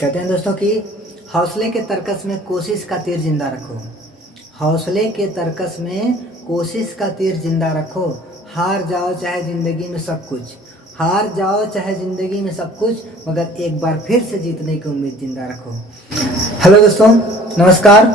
कहते हैं दोस्तों कि हौसले के तरकस में कोशिश का तीर जिंदा रखो। हौसले के तरकस में कोशिश का तीर जिंदा रखो। हार जाओ चाहे ज़िंदगी में सब कुछ, हार जाओ चाहे ज़िंदगी में सब कुछ, मगर एक बार फिर से जीतने की उम्मीद जिंदा रखो। हेलो दोस्तों, नमस्कार।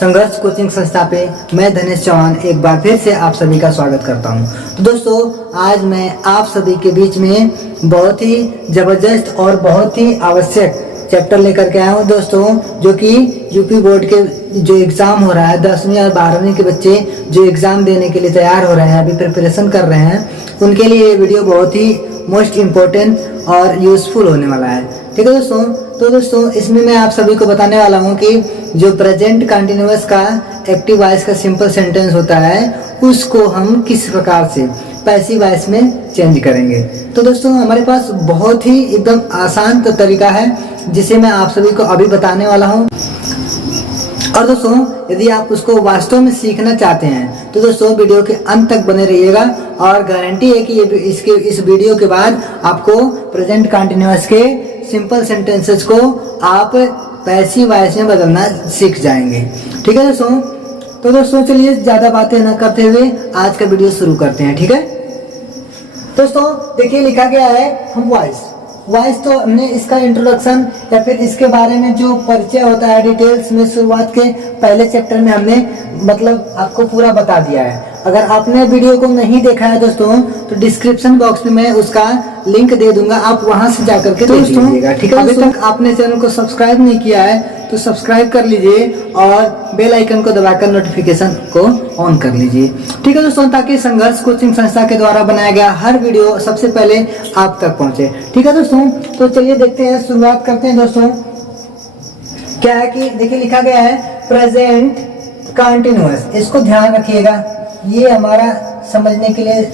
संघर्ष कोचिंग संस्था पे मैं धनेश चौहान एक बार फिर से आप सभी का स्वागत करता हूं। तो दोस्तों, आज मैं आप सभी के बीच में बहुत ही ज़बरदस्त और बहुत ही आवश्यक चैप्टर लेकर के आया हूँ दोस्तों, जो कि यूपी बोर्ड के जो एग्ज़ाम हो रहा है, 10वीं और 12वीं के बच्चे जो एग्ज़ाम देने के लिए तैयार हो रहे हैं, अभी प्रिपरेशन कर रहे हैं, उनके लिए ये वीडियो बहुत ही मोस्ट इम्पोर्टेंट और यूज़फुल होने वाला है। ठीक है दोस्तों, तो दोस्तों इसमें मैं आप सभी को बताने वाला हूँ कि जो प्रेजेंट कंटिन्यूअस का एक्टिव वॉइस का सिंपल सेंटेंस होता है, उसको हम किस प्रकार से पैसिव वॉइस में चेंज करेंगे। तो दोस्तों हमारे पास बहुत ही एकदम आसान तरीका है, जिसे मैं आप सभी को अभी बताने वाला हूँ। और दोस्तों यदि आप उसको वास्तव में सीखना चाहते हैं तो दोस्तों वीडियो के अंत तक बने रहिएगा, और गारंटी है कि इस वीडियो के बाद आपको प्रेजेंट कंटिन्यूअस के सिंपल सेंटेंसेस को आप पैसिव वॉइस में बदलना सीख जाएंगे। ठीक है दोस्तों, तो दोस्तों चलिए ज़्यादा बातें न करते हुए आज का वीडियो शुरू करते हैं। ठीक है दोस्तों, देखिए लिखा गया है हम वॉइस तो हमने इसका इंट्रोडक्शन या फिर इसके बारे में जो परिचय होता है डिटेल्स में शुरुआत के पहले चैप्टर में हमने मतलब आपको पूरा बता दिया है। अगर आपने वीडियो को नहीं देखा है दोस्तों, तो डिस्क्रिप्शन बॉक्स में मैं उसका लिंक दे दूंगा, आप वहां से जाकर के देख लीजिएगा। ठीक है, अभी तक आपने चैनल को सब्सक्राइब नहीं किया है तो सब्सक्राइब कर लीजिए और बेल आइकन को दबाकर नोटिफिकेशन को ऑन कर लीजिए। ठीक है दोस्तों, ताकि संघर्ष कोचिंग संस्था के द्वारा बनाया गया हर वीडियो सबसे पहले आप तक पहुंचे। ठीक है दोस्तों, तो चलिए देखते हैं, शुरुआत करते हैं दोस्तों। क्या है कि देखिए लिखा गया है प्रेजेंट कंटिन्यूअस, इसको ध्यान रखिएगा, ये हमारा समझने के लिए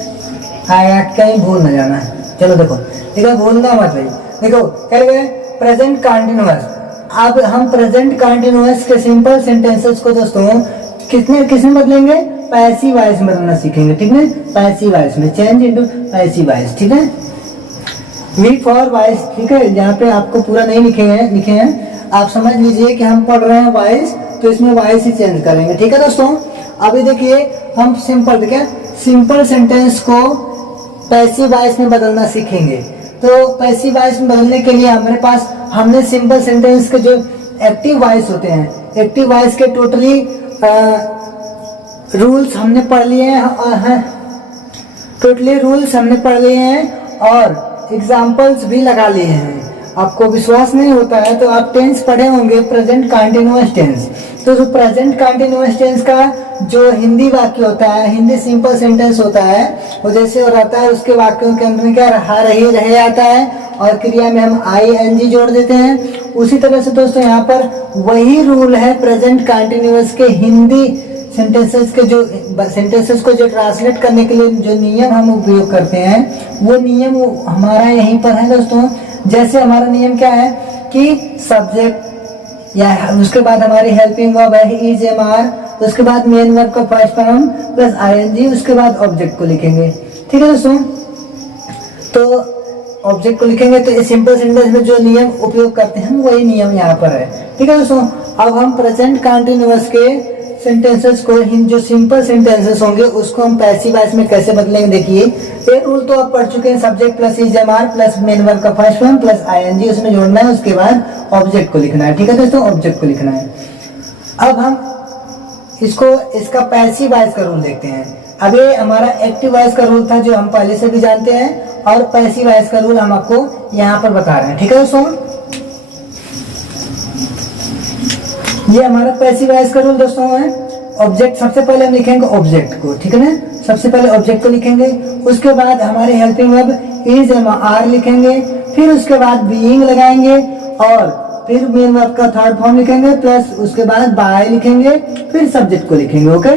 आया, कहीं भूल न जाना। चलो देखो भूलना मत भाई। देखो क्या है प्रेजेंट कंटिन्यूअस। अब हम प्रेजेंट कंटिन्यूअस के सिंपल सेंटेंसेस को दोस्तों किसमें बदलेंगे, पैसिव वॉइस में बदलना सीखेंगे। ठीक है, पैसिव वॉइस में चेंज इनटू पैसिव वॉइस। ठीक है, वी फॉर वॉइस। ठीक है, यहाँ पे आपको पूरा नहीं लिखे हैं, आप समझ लीजिए कि हम पढ़ रहे हैं वॉइस, तो इसमें वॉइस ही चेंज करेंगे। ठीक है दोस्तों, अभी देखिए हम सिंपल सेंटेंस को पैसिव वॉइस में बदलना सीखेंगे। तो पैसिव वॉइस में बदलने के लिए हमारे पास हमने सिंपल सेंटेंस के जो एक्टिव वॉइस होते हैं, एक्टिव वॉइस के टोटली रूल्स हमने पढ़ लिए हैं, टोटली रूल्स हमने पढ़ लिए हैं और एग्जाम्पल्स भी लगा लिए हैं। आपको विश्वास नहीं होता है तो आप टेंस पढ़े होंगे, प्रेजेंट कंटिन्यूअस टेंस। तो जो प्रेजेंट कंटिन्यूअस टेंस का जो हिंदी वाक्य होता है, हिंदी सिंपल सेंटेंस होता है, वो जैसे हो रहता है, उसके वाक्यों के अंदर में क्या रहे आता है और क्रिया में हम ING जोड़ देते हैं। उसी तरह से दोस्तों यहाँ पर वही रूल है प्रेजेंट कंटिन्यूअस के हिंदी सेंटेंसेस को जो ट्रांसलेट करने के लिए जो नियम हम उपयोग करते हैं, वो नियम हमारा यहीं पर है दोस्तों। जैसे हमारा नियम क्या है कि सब्जेक्ट या उसके बाद हमारी हेल्पिंग वर्ब है इज एम आर, उसके बाद मेन वर्ब का फर्स्ट फॉर्म प्लस ING, उसके बाद ऑब्जेक्ट को लिखेंगे। ठीक है दोस्तों, तो ऑब्जेक्ट को लिखेंगे तो इस सिंपल सेंटेंस में जो नियम उपयोग करते हैं वही नियम यहाँ पर है। ठीक है दोस्तों, अब हम प्रेजेंट कंटिन्यूअस के सेंटेंसेस को, जो सिंपल सेंटेंसेस होंगे उसको हम पैसिव वॉइस में कैसे बदलेंगे। देखिए ये रूल तो आप पढ़ चुके हैं, subject plus is am are plus main verb का फर्स्ट फॉर्म प्लस ING उसमें जोड़ना है, उसके बाद ऑब्जेक्ट को लिखना है। ठीक है दोस्तों, ऑब्जेक्ट को लिखना है। अब हम इसका पैसिव वॉइस का रूल देखते हैं। अब ये हमारा एक्टिव वॉइस का रूल था जो हम पहले से भी जानते हैं, और पैसिव वॉइस का रूल हम आपको यहाँ पर बता रहे हैं। ठीक है दोस्तों, ये हमारा पैसिव वॉइस का रूल दोस्तों है। ऑब्जेक्ट सबसे पहले हम लिखेंगे ऑब्जेक्ट को। ठीक है ना, सबसे पहले ऑब्जेक्ट को लिखेंगे, उसके बाद हमारे helping verb is am are लिखेंगे, फिर उसके बाद बीइंग लगाएंगे और फिर मेन वर्ब का थर्ड फॉर्म लिखेंगे, प्लस उसके बाद बाय लिखेंगे, फिर सब्जेक्ट को लिखेंगे। ओके,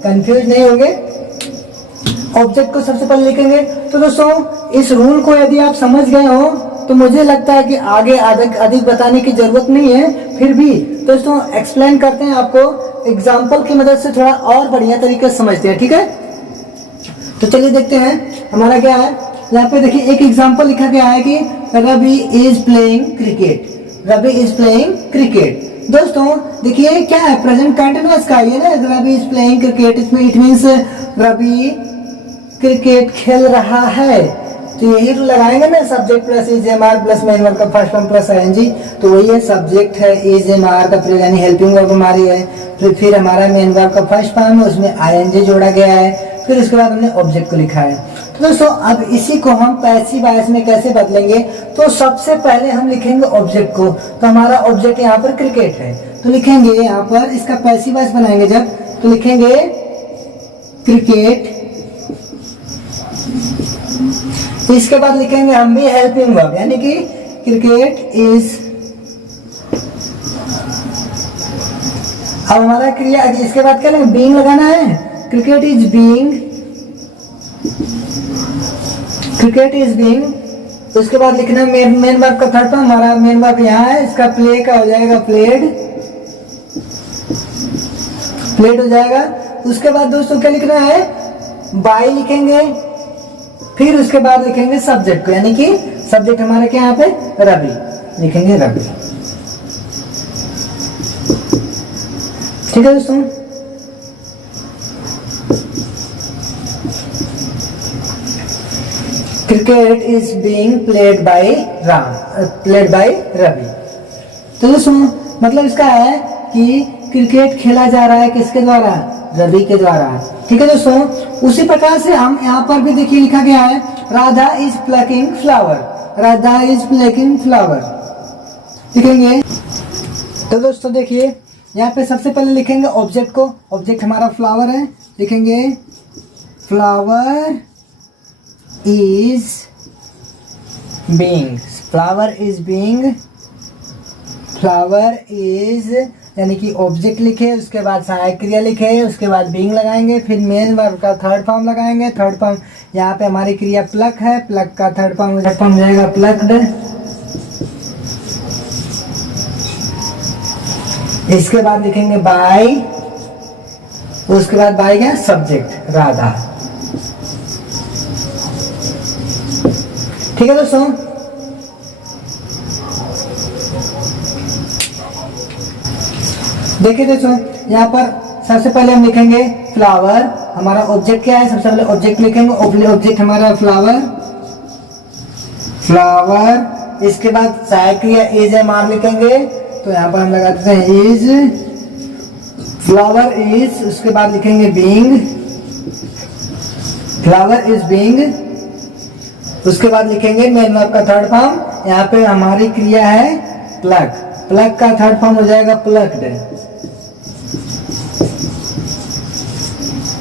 कंफ्यूज नहीं होंगे। ऑब्जेक्ट को सबसे पहले लिखेंगे। तो दोस्तों इस रूल को यदि आप समझ गए हो तो मुझे लगता है कि आगे अधिक बताने की जरूरत नहीं है। फिर भी दोस्तों एक्सप्लेन करते हैं आपको, एग्जाम्पल की मदद से थोड़ा और बढ़िया तरीके से समझते हैं। ठीक है, तो चलिए देखते हैं हमारा क्या है। यहाँ पे देखिए एक एग्जाम्पल लिखा गया है कि Ravi is playing cricket. Ravi is playing cricket. दोस्तों देखिए क्या है, प्रेजेंट कंटिन्यूअस का ये ना, रवि इज प्लेइंग क्रिकेट, इसमें इट मीन्स रवि क्रिकेट खेल रहा है। तो यही तो लगाएंगे ना, subject plus is am are plus main verb का फर्स्ट फॉर्म प्लस आईएनजी। तो वही है, सब्जेक्ट है इज एम आर का प्लस यानी हेल्पिंग वर्ब हमारी है, फिर हमारा मेन वर्ब का फर्स्ट फॉर्म है, उसमें आईएनजी जोड़ा गया है, फिर उसके बाद हमने ऑब्जेक्ट को लिखा है। तो दोस्तों अब इसी को हम पैसिव वॉइस में कैसे बदलेंगे, तो सबसे पहले हम लिखेंगे ऑब्जेक्ट को। तो हमारा ऑब्जेक्ट यहाँ पर क्रिकेट है, तो लिखेंगे यहाँ पर इसका पैसिव वॉइस बनाएंगे जब, तो लिखेंगे क्रिकेट। इसके बाद लिखेंगे हम भी हेल्पिंग वर्ब, यानी कि क्रिकेट इज। अब हमारा क्रिया, इसके बाद क्या लेंगे, बीइंग लगाना है, cricket is being, cricket is being. उसके बाद लिखना मेन वर्ब का थर्ड फॉर्म, हमारा मेन वर्ब यहाँ है, इसका प्ले का हो जाएगा प्लेड, प्लेड हो जाएगा। उसके बाद दोस्तों क्या लिखना है, बाय लिखेंगे, फिर उसके बाद लिखेंगे सब्जेक्ट को, यानी कि सब्जेक्ट हमारे क्या यहाँ पे रवि, लिखेंगे रवि। ठीक है दोस्तों, cricket is being played by played by Ravi. तो दोस्तों मतलब इसका है कि क्रिकेट खेला जा रहा है किसके द्वारा, रवि के द्वारा। ठीक है दोस्तों, उसी प्रकार से हम यहाँ पर भी देखिए लिखा गया है, Radha is plucking flower, Radha is plucking flower लिखेंगे। तो दोस्तों देखिए यहाँ पे सबसे पहले लिखेंगे ऑब्जेक्ट को, ऑब्जेक्ट हमारा फ्लावर है, लिखेंगे flower is being, flower is being, flower is यानी कि ऑब्जेक्ट लिखे, उसके बाद सहायक क्रिया लिखे, उसके बाद बीइंग लगाएंगे, फिर मेन वर्ब का थर्ड फॉर्म लगाएंगे। थर्ड फॉर्म यहाँ पे हमारी क्रिया प्लक है, प्लक का थर्ड फॉर्म हो जाएगा प्लक्ड। इसके बाद लिखेंगे बाय, उसके बाद बाय क्या, सब्जेक्ट राधा। ठीक है दोस्तों, देखिए दोस्तों यहाँ पर सबसे पहले हम लिखेंगे फ्लावर, हमारा ऑब्जेक्ट क्या है, सबसे पहले ऑब्जेक्ट लिखेंगे, ऑब्जेक्ट हमारा फ्लावर, फ्लावर। इसके बाद सहायक क्रिया इज एम आर लिखेंगे, तो यहाँ पर हम लगा देते हैं इज, फ्लावर इज। उसके बाद लिखेंगे बीइंग, फ्लावर इज बीइंग। उसके बाद लिखेंगे मेन वर्ब का थर्ड फॉर्म, यहाँ पे हमारी क्रिया है प्लक, प्लक का थर्ड फॉर्म हो जाएगा प्लक्ड।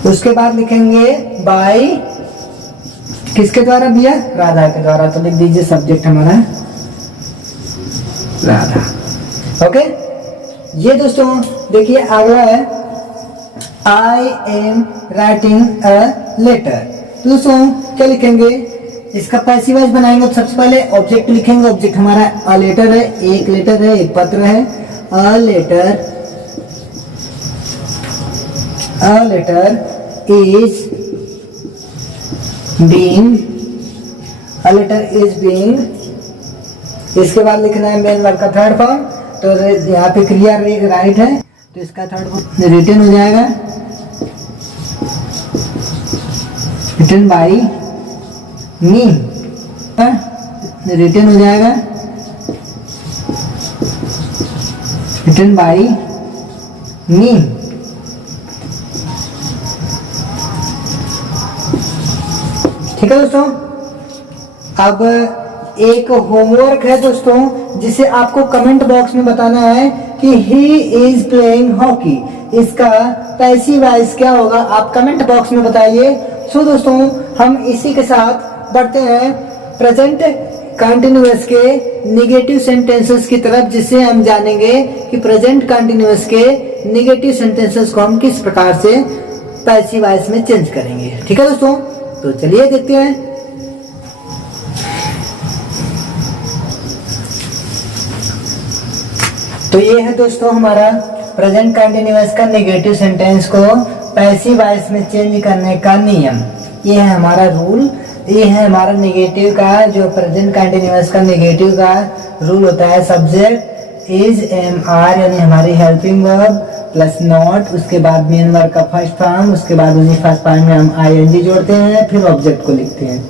उसके बाद लिखेंगे बाय, किसके द्वारा भैया, राधा के द्वारा, तो लिख दीजिए सब्जेक्ट हमारा राधा। ओके, ये दोस्तों देखिए अगला है I am writing a letter. दोस्तों क्या लिखेंगे, इसका पैसिव वॉइस बनाएंगे। तो सबसे पहले ऑब्जेक्ट लिखेंगे, ऑब्जेक्ट हमारा अ लेटर है, एक लेटर है, एक पत्र है। A letter is being, a letter is being. इसके बाद लिखना है मेन वर्ब का थर्ड फॉर्म, तो यहाँ पे क्रिया राइट है, तो इसका थर्ड फॉर्म रिटन हो जाएगा, रिटन बाय मी, रिटन हो जाएगा रिटन बाय मी। ठीक है दोस्तों, अब एक होमवर्क है दोस्तों, जिसे आपको कमेंट बॉक्स में बताना है कि ही इज प्लेइंग हॉकी, इसका पैसिव वॉइस क्या होगा, आप कमेंट बॉक्स में बताइए। सो दोस्तों हम इसी के साथ बढ़ते हैं प्रेजेंट कंटिन्यूअस के नेगेटिव सेंटेंसेस की तरफ, जिससे हम जानेंगे कि प्रेजेंट कंटिन्यूअस के नेगेटिव सेंटेंसेस को हम किस प्रकार से पैसिव वॉइस में चेंज करेंगे। ठीक है दोस्तों, तो चलिए देखते हैं। तो ये है दोस्तों हमारा प्रेजेंट कंटिन्यूअस का नेगेटिव सेंटेंस को पैसिव वॉइस में चेंज करने का नियम। ये है हमारा रूल, ये है हमारा नेगेटिव का, जो प्रेजेंट कंटिन्यूअस का नेगेटिव का रूल होता है। सब्जेक्ट इज एम आर यानी हमारी हेल्पिंग वर्ब प्लस नॉट, उसके बाद मेन वर्ब का फर्स्ट फॉर्म, उसके बाद उसी फर्स्ट फॉर्म में हम आईएनजी जोड़ते हैं, फिर ऑब्जेक्ट को लिखते हैं।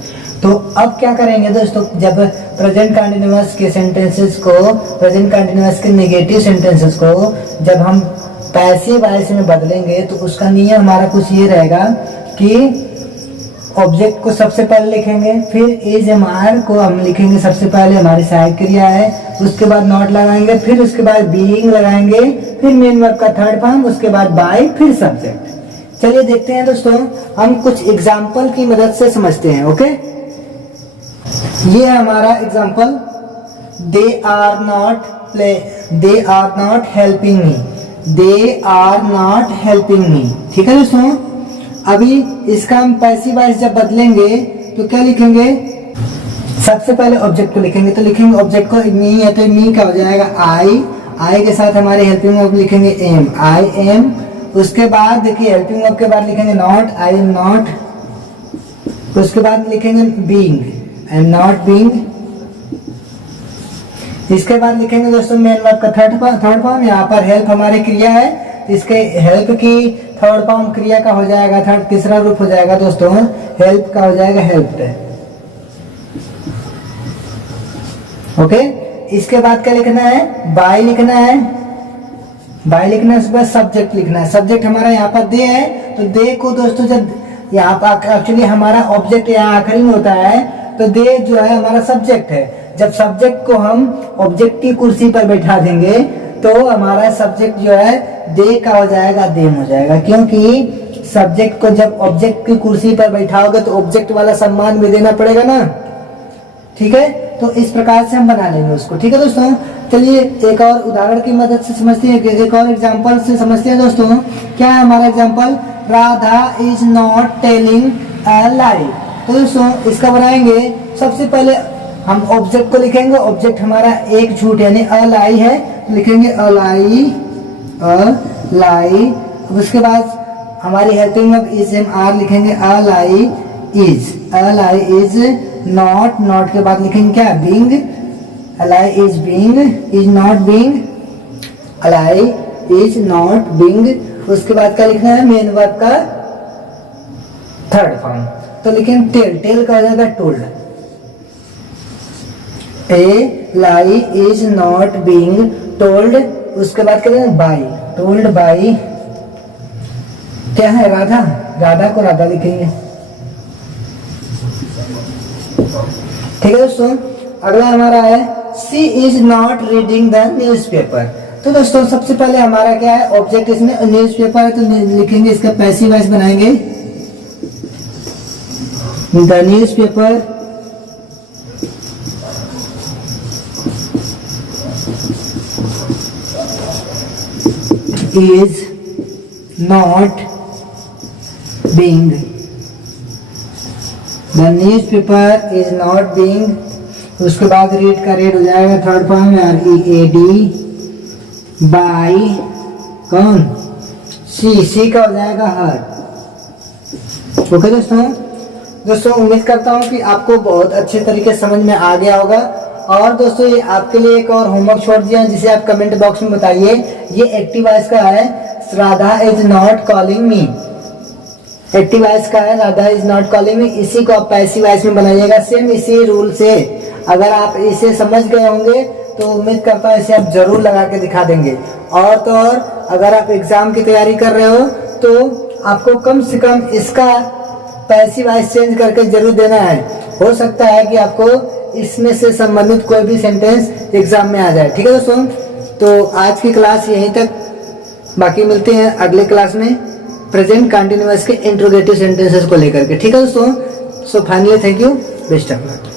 तो अब क्या करेंगे दोस्तों, जब प्रेजेंट कंटिन्यूअस के सेंटेंसेस को, प्रेजेंट कंटिन्यूअस के नेगेटिव सेंटेंसेस को जब हम पैसिव वॉइस में बदलेंगे तो उसका नियम हमारा कुछ ये रहेगा कि ऑब्जेक्ट को सबसे पहले लिखेंगे, फिर इज एम आर को हम लिखेंगे सबसे पहले, हमारी सहायक क्रिया है, उसके बाद नॉट लगाएंगे, फिर उसके बाद बीइंग लगाएंगे, फिर मेन वर्ब का थर्ड फॉर्म, उसके बाद बाय, फिर सब्जेक्ट। चलिए देखते हैं दोस्तों, हम कुछ एग्जाम्पल की मदद से समझते हैं। ओके, ये है हमारा example, they are not helping me, they are not helping me. ठीक है दोस्तों, अभी इसका हम पैसिव वॉइस जब बदलेंगे तो क्या लिखेंगे, सबसे पहले ऑब्जेक्ट को लिखेंगे, तो लिखेंगे ऑब्जेक्ट को मी है तो मी क्या हो जाएगा आई के साथ हमारे हेल्पिंग वर्ब लिखेंगे एम, आई एम। उसके बाद देखिए हेल्पिंग वर्ब के बाद लिखेंगे नॉट, आई एम नॉट। उसके बाद लिखेंगे being, I am not being. इसके बाद लिखेंगे दोस्तों मेन वर्ब का थर्ड फॉर्म, यहाँ पर हेल्प हमारी क्रिया है, इसके हेल्प की थर्ड फॉर्म क्रिया का हो जाएगा, तीसरा रूप हो जाएगा दोस्तों हेल्प का हो जाएगा हेल्प्ड। ओके, इसके बाद क्या लिखना है, बाय लिखना है, बाय लिखना है, उसके बाद सब्जेक्ट लिखना है। सब्जेक्ट हमारा यहाँ पर दे है, तो दे को दोस्तों जब यहाँ पर एक्चुअली हमारा ऑब्जेक्ट यहाँ आखिरी में होता है, तो दे जो है हमारा सब्जेक्ट है। जब सब्जेक्ट को हम ऑब्जेक्ट की कुर्सी पर बैठा देंगे तो हमारा सब्जेक्ट जो है दे का हो जाएगा देम हो जाएगा, क्योंकि सब्जेक्ट को जब ऑब्जेक्ट की कुर्सी पर बैठाओगे तो ऑब्जेक्ट वाला सम्मान भी देना पड़ेगा ना। ठीक है, तो इस प्रकार से हम बना लेंगे उसको। ठीक है दोस्तों, चलिए एक और उदाहरण की मदद से समझते हैं, एक और एग्जांपल से समझते हैं दोस्तों। क्या है हमारा example, Radha is not telling a lie. तो दोस्तों इसका बनाएंगे, सबसे पहले हम ऑब्जेक्ट को लिखेंगे, ऑब्जेक्ट हमारा एक झूठ यानी अ लाई है, लिखेंगे अ लाई। उसके बाद हमारी helping verb is am are लिखेंगे, अ लाई इज नॉट के बाद लिखेंगे क्या, being, a lie is being, is not being, a lie is not being. उसके बाद क्या लिखना है, मेन वर्ब का थर्ड फॉर्म, तो लिखेंगे टेल का हो जाएगा told, a lie is not being told. उसके बाद क्या लिखेंगे, बाय, टोल्ड बाय क्या है, राधा को राधा लिखेंगे। ठीक है दोस्तों, अगला हमारा है she is not reading the newspaper. तो दोस्तों सबसे पहले हमारा क्या है, ऑब्जेक्ट इसमें न्यूज़पेपर है, तो लिखेंगे इसका पैसिव वॉइस बनाएंगे, the newspaper is not being, the newspaper is not being। उसके बाद रीड का रीड हो जाएगा थर्ड फॉर्म में READ, बाय कौन, सी का हो जाएगा हर। ओके दोस्तों उम्मीद करता हूँ कि आपको बहुत अच्छे तरीके से समझ में आ गया होगा। और दोस्तों ये आपके लिए एक और होमवर्क छोड़ दिया है, जिसे आप कमेंट बॉक्स में बताइए। ये एक्टिव वॉइस का है, Radha is not calling me, active voice का है, Radha is not calling me. इसी को आप पैसिव वॉइस में बनाइएगा, सेम इसी रूल से। अगर आप इसे समझ गए होंगे तो उम्मीद करता हूँ इसे आप जरूर लगा के दिखा देंगे। और तो और अगर आप एग्जाम की तैयारी कर रहे हो तो आपको कम से कम इसका पैसिव वॉइस चेंज करके जरूर देना है। हो सकता है कि आपको इसमें से संबंधित कोई भी सेंटेंस एग्जाम में आ जाए। ठीक है दोस्तों, तो आज की क्लास यहीं तक, बाकी मिलते हैं अगले क्लास में प्रेजेंट कंटिन्यूअस के इंट्रोगेटिव सेंटेंसेस को लेकर के। ठीक है दोस्तों, so finally thank you, best of luck.